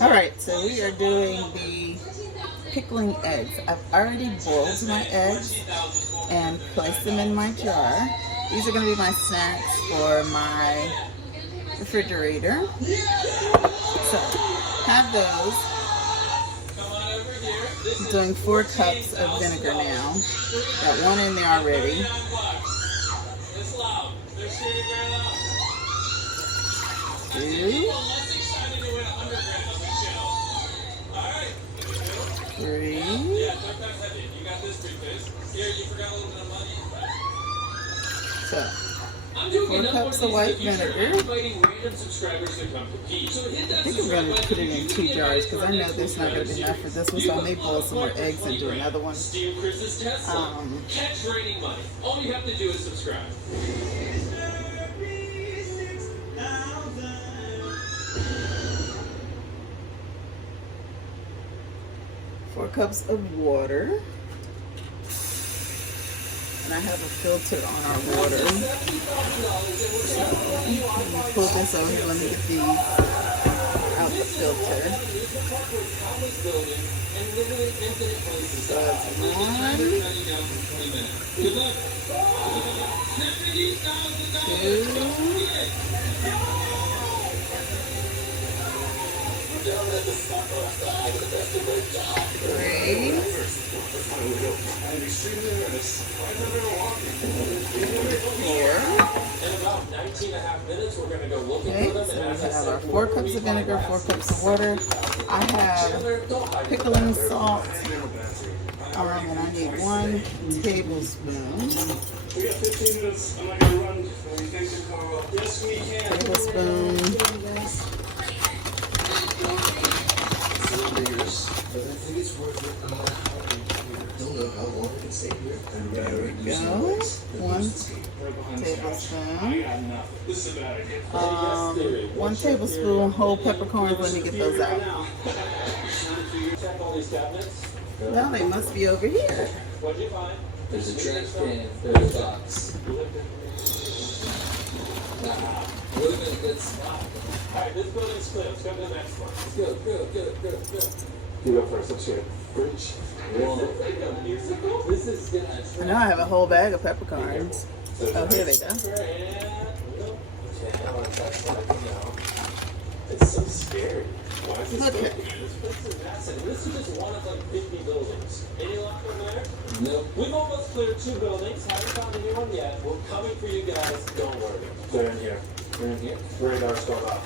Alright, so we are doing the pickling eggs. I've already boiled my eggs and placed them in my jar. These are going to be my snacks for my refrigerator. So, have those. I'm doing 4 cups of vinegar now. Got one in there already. 2, 3. So, 4 cups of white vinegar. I think I'm going to put it in 2 jars because I know there's not going to be enough for this one, so I may boil some more eggs and do another one. Catch raining money. All you have to do is subscribe. 4 cups of water. And I have a filter on our water. So, let me pull this over here. Let me get these out the filter. So that's 1, 2, 3, 4. Okay, so we have our 4 cups of vinegar, 4 cups of water. I have pickling salt, and I need 1 tablespoon. We got 15 minutes. I'm not going to run. Yes, we can. Tablespoon. There we go. 1 tablespoon. 1 tablespoon whole peppercorns. Let me get those out. Well, they must be over here. What'd you find? There's a trash can. There's a box. Would have been a good spot. Alright, this building's clear. Let's go to the next one. Let's go. You go first. Let's hear it. Bridge. This is gonna. I know I have a whole bag of peppercorns. Oh, here they go. It's so scary. Why is this Okay. This place is massive. This is just one of like 50 buildings. Any luck in there? No. We've almost cleared 2 buildings. Haven't found a new one yet. We're coming for you guys. Don't worry. They're in here. They're in here. Radar's going up.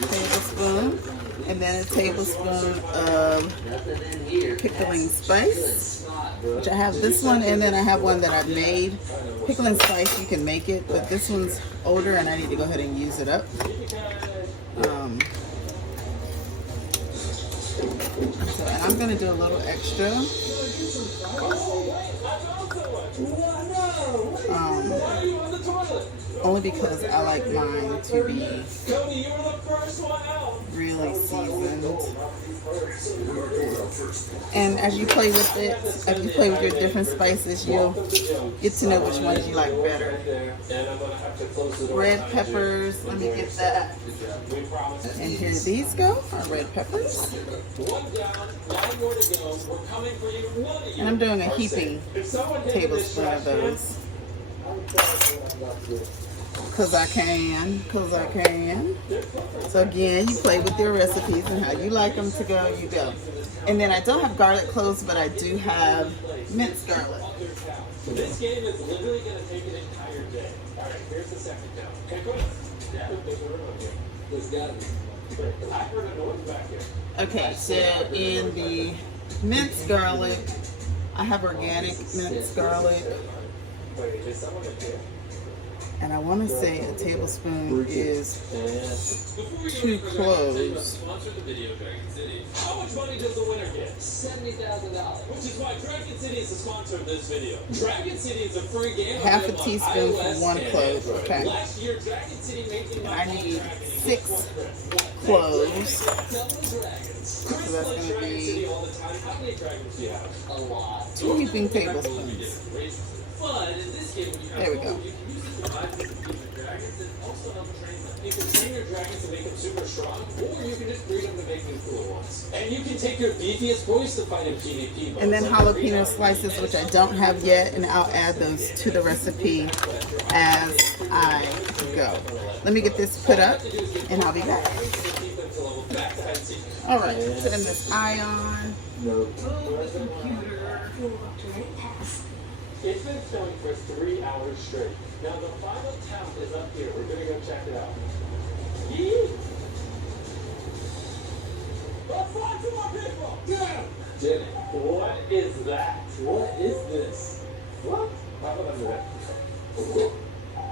Tablespoon, and then a tablespoon of pickling spice, which I have this one, and then I have one that I've made. Pickling spice, you can make it, but this one's older, and I need to go ahead and use it up. So, and I'm going to do a little extra. Only because I like mine to be really seasoned. And as you play with it, as you play with your different spices, you'll get to know which ones you like better. Red peppers, let me get that. And here these go, our red peppers. And I'm doing a heaping tablespoon of those. Cause I can. So again, you play with your recipes and how you like them to go, you go. And then I don't have garlic cloves, but I do have minced garlic. So this game is literally going to take an entire day. All right, here's the second down. Okay, go ahead. There's got to be. I heard a noise back here. Okay, so in the minced garlic, I have organic minced garlic. Wait, is someone in here? And I want to say a tablespoon is 2 cloves. How much money does the winner get? $70,000. Which is why Dragon City is the sponsor of this video. Dragon City is a free game. Half a teaspoon for 1 clove. Okay. Last year, Dragon City made And I need 6 cloves. So that's going to be 2 heaping tablespoons. There we go. dragons and also help train them. You can train your dragons to make them super strong, or you can just breed them to make them cooler ones. And you can take your beefiest boys to fight in PvP modes. And then jalapeno slices, which I don't have yet, and I'll add those to the recipe as I go. Let me get this put up, and I'll be back. All right, putting this eye on. It's been snowing for 3 hours straight. Now the final count is up here. We're gonna go check it out. Yee! Let's fly to more people! Yeah! Jenny, what is that? What is this? What? How about under that?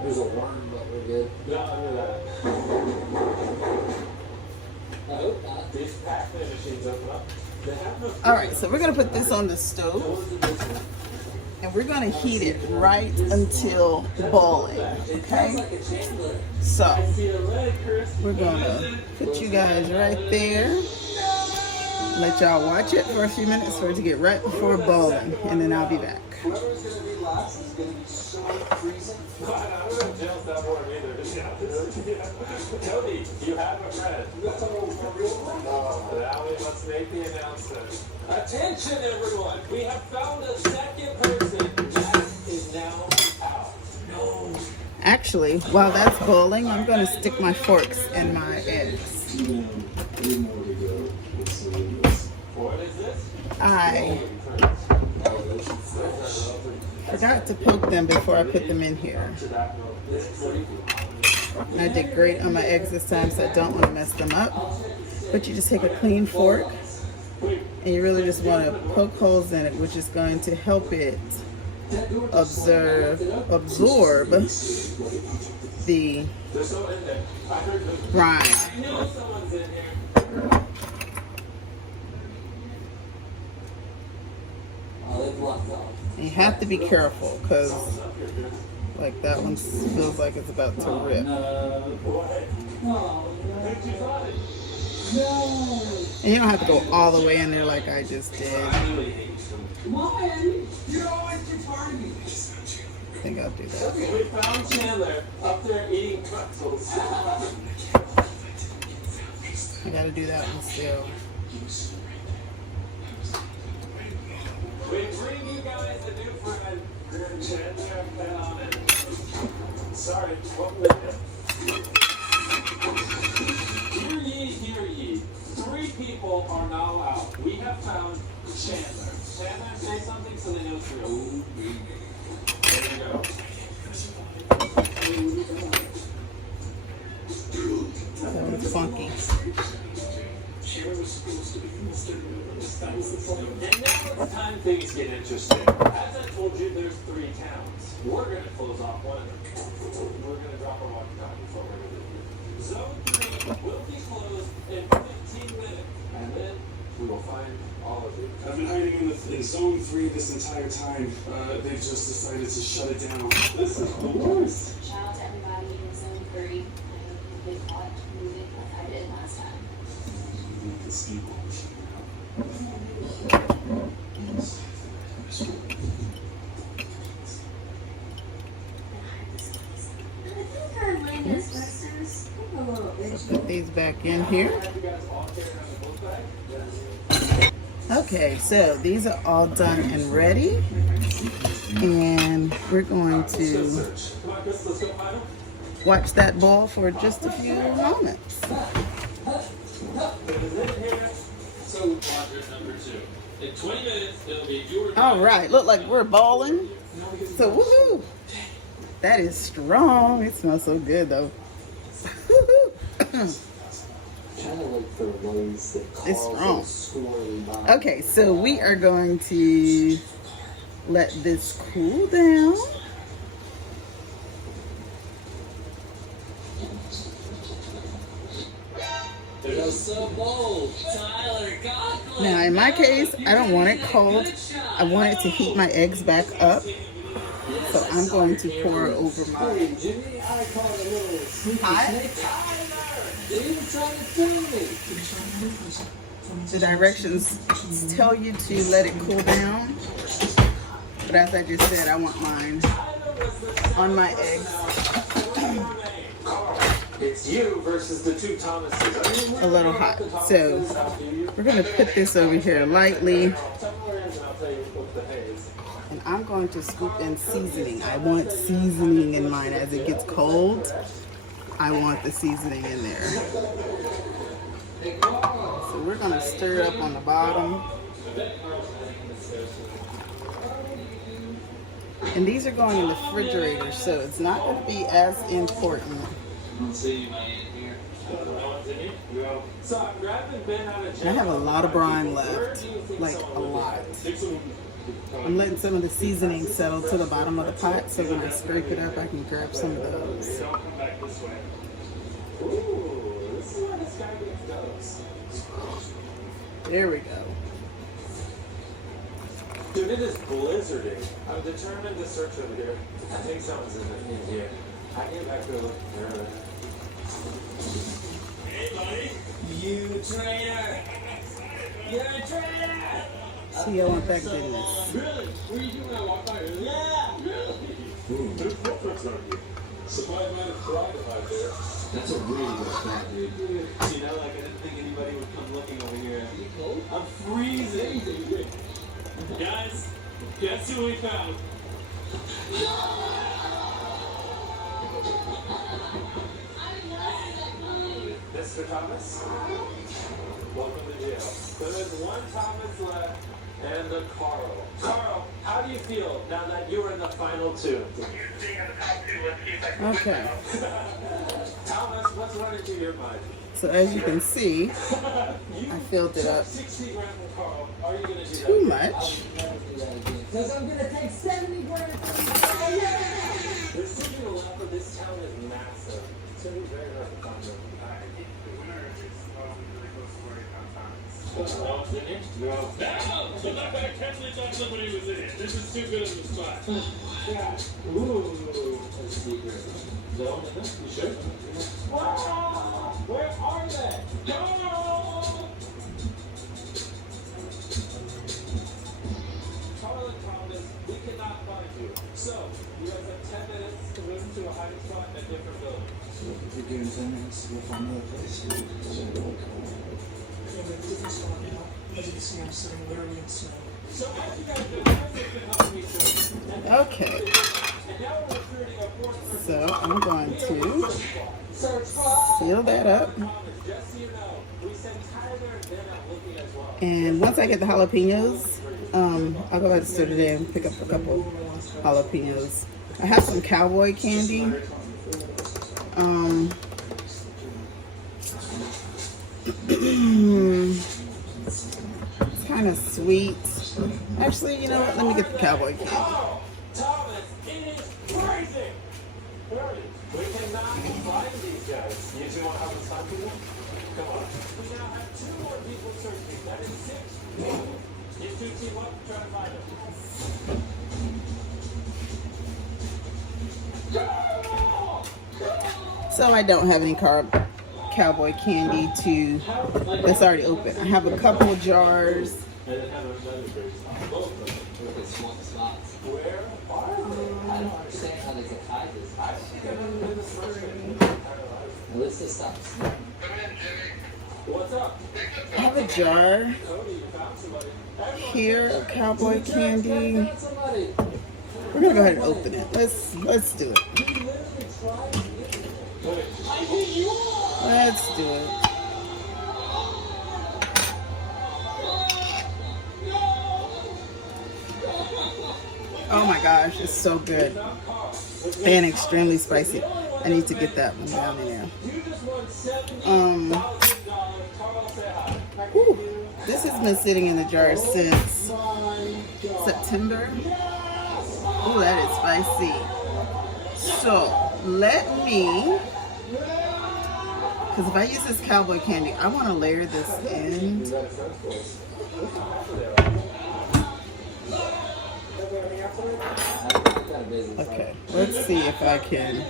There's a worm, but we're good. No, under that. I hope not. These pac-man machines open up. They have no. All right, so we're gonna put this on the stove. And we're going to heat it right until boiling, okay? So, we're going to put you guys right there. Let y'all watch it for a few minutes for it to get right before boiling. And then I'll be back. Whoever's going to be last is going to be so freezing. Cody, you have a friend. Now we must make the announcement. Attention, everyone! We have found a second person. Jack is now out. No. Actually, while that's boiling, I'm going to stick my forks in my eggs. What is this? I forgot to poke them before I put them in here. And I did great on my eggs this time, so I don't want to mess them up. But you just take a clean fork, and you really just want to poke holes in it, which is going to help it absorb the brine. You have to be careful, because like that one feels like it's about to rip. And you don't have to go all the way in there like I just did. I think I'll do that. We found Chandler up there eating pretzels. I gotta do that one still. We bring you guys a new friend, Chandler. Sorry, what was it? Hear ye, hear ye. 3 people are now out. We have found Chandler. Chandler, say something so they know it's real. There you go. That one's funky. And now it's time things get interesting. As I told you, there's 3 towns. We're going to close off one of them. We're going to drop our walkie-talkie before we're going to do it. Zone 3 will be closed in 15 minutes. And then we will find all of you. I've been hiding in Zone 3 this entire time. They've just decided to shut it down. This is the worst. Shout out to everybody in Zone 3. I hope they thought moving like I did last time. The speed bump. Put these back in here. Okay, so these are all done and ready. And we're going to watch that boil for just a few moments. All right, look like we're boiling. So woohoo! That is strong. It smells so good though. It's strong. Okay, so we are going to let this cool down. Now in my case, I don't want it cold. I want it to heat my eggs back up. So I'm going to pour over my pot. The directions tell you to let it cool down. But as I just said, I want mine on my eggs. It's you versus the two Thomases. Are you A little hot. So we're gonna put this over here lightly. And I'm going to scoop in seasoning. I want seasoning in mine as it gets cold. I want the seasoning in there. So we're gonna stir it up on the bottom. And these are going in the refrigerator, so it's not gonna be as important. I have a lot of brine left, like a lot. I'm letting some of the seasoning settle to the bottom of the pot, so when I scrape it up, I can grab some of those. There we go. Dude, it is blizzarding. I'm determined to search over here. I think something's in here. I came back to look earlier. Hey, buddy. You traitor. You're a traitor. See, I want that goodness. Really? Were you doing that walk by earlier? Yeah. Really? There's footprints on you. Somebody might have tried to hide there. That's a really good spot, dude. You know, like I didn't think anybody would come looking over here. Are you cold? I'm freezing. Guys, guess who we found? Mr. Thomas? Welcome to jail. So there's one Thomas left and a Carl. Carl, how do you feel now that you are in the final two? Okay. Thomas, what's running through your mind? So as you can see, I filled it up 60 grams of Carl. Are you going to do that? too much. Because I'm going to take 70 grams. There's something a lot, but this town is massive. It's going to be very hard to find them. No. The blackback definitely thought somebody was in it. This is too good of a spot. Ooh, a secret. No, you sure? Wow! Where are they? No! Carl and Thomas, we cannot find you. So, you have 10 minutes to move to a hiding spot in a different building. If you're doing 10 minutes to go find another place, So as you guys do, Thomas been helping me too. Okay. And now we're recruiting a fourth. So I'm going to seal that up. Just so you know, we sent Tyler and Ben out looking as well. And once I get the jalapenos, I'll go back to the store today and pick up a couple jalapenos. I have some cowboy candy. It's kind of sweet. Actually, you know what? Let me get the cowboy candy. Oh, Thomas, it is freezing. Hurry, we cannot find these guys. You two want to help us find people? Come on. We now have 2 more people searching. That is 6. You two team up, try to find them. So I don't have any cowboy candy that's already open. I have a couple of jars. And then have another person. Both of them. look at small slots. Where are they? I don't understand how they can hide this. I think I've never been this frustrated in my entire life. At least it stops. What's up? I have a jar Cody, you found somebody. here of cowboy candy. Found somebody. We're gonna go ahead and open it. Let's do it. You literally tried to get it. Wait. I hit you all. Let's do it. Oh my gosh, it's so good and extremely spicy. I need to get that one down in there. You just won $70,000. Carl, say hi. Whew. This has been sitting in the jar since September. Ooh, that is spicy. So let me, because if I use this cowboy candy, I want to layer this in. Okay, let's see if I can.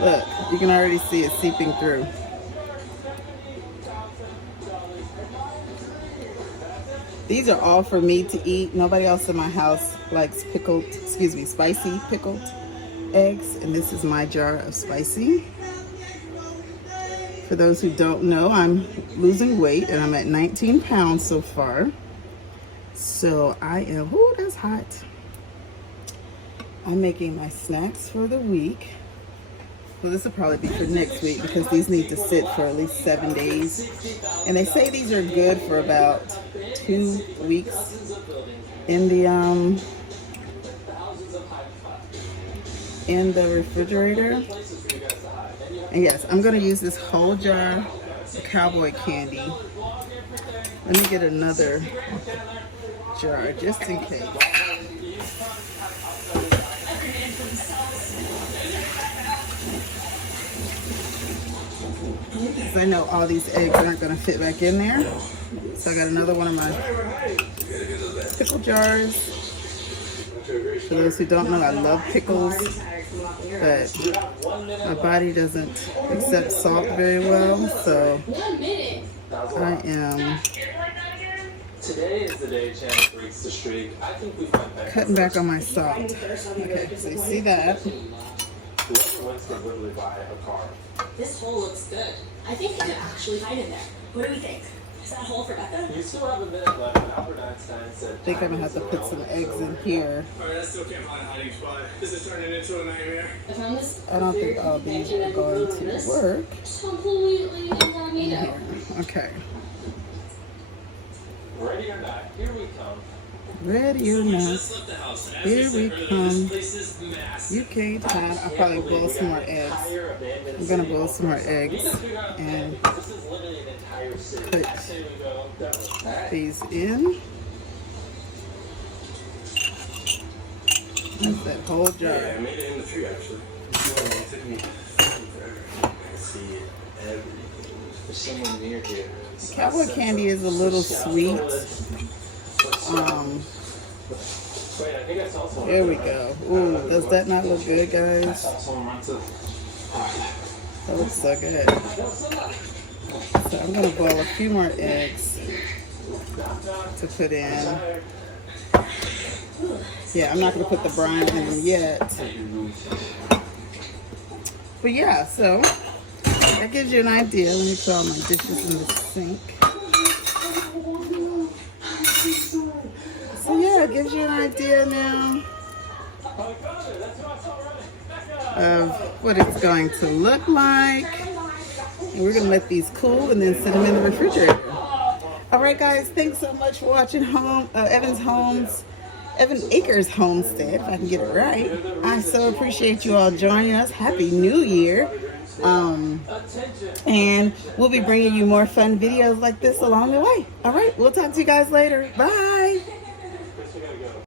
Look, you can already see it seeping through. These are all for me to eat. Nobody else in my house likes spicy pickled. eggs, and this is my jar of spicy. For those who don't know, I'm losing weight and I'm at 19 pounds so far. So I am, ooh, that's hot. I'm making my snacks for the week. Well, this will probably be for next week because these need to sit for at least 7 days. And they say these are good for about 2 weeks in the refrigerator. And yes, I'm gonna use this whole jar of cowboy candy. Let me get another jar just in case. Because I know all these eggs aren't gonna fit back in there. So I got another one of my pickle jars. For those who don't know, I love pickles, but my body doesn't accept salt very well, so I am Today is the day Chance breaks the streak. I think we find back. cutting back on my salt. Okay, so you see that. Whoever wins can literally buy a car. This hole looks good. I think we could actually hide in there. What do we think? Is that a hole for Becca? You still have a minute left, but Albert Einstein said. I think I'm gonna have to put some eggs in here. Alright, I still can't find a hiding spot. This is turning into a nightmare. I found this. I don't think all these are going to work Completely in incognito. here. Okay. Ready or not, here we come. Ready or not, Just left the house. As here said we earlier, come. This place is massive. You can't hide. I'll probably boil some more eggs. I'm gonna boil some more eggs and This is literally an entire city. put Here we go. Done. these in. That's that whole jar. I made it in the tree actually. It took me forever. I see everything. There's someone near here. Cowboy candy is a little sweet. Wait, I think I saw someone. There we go. Ooh, does that not look good, guys? Someone run to. That looks so good. So I'm gonna boil a few more eggs to put in. Yeah, I'm not gonna put the brine in them yet. But yeah, so that gives you an idea. Let me put all my dishes in the sink. So yeah, it gives you an idea now of what it's going to look like. And we're gonna let these cool and then set them in the refrigerator. All right, guys, thanks so much for watching Evan Acres Homestead, if I can get it right. I so appreciate you all joining us. Happy New Year. And we'll be bringing you more fun videos like this along the way. All right, we'll talk to you guys later. Bye.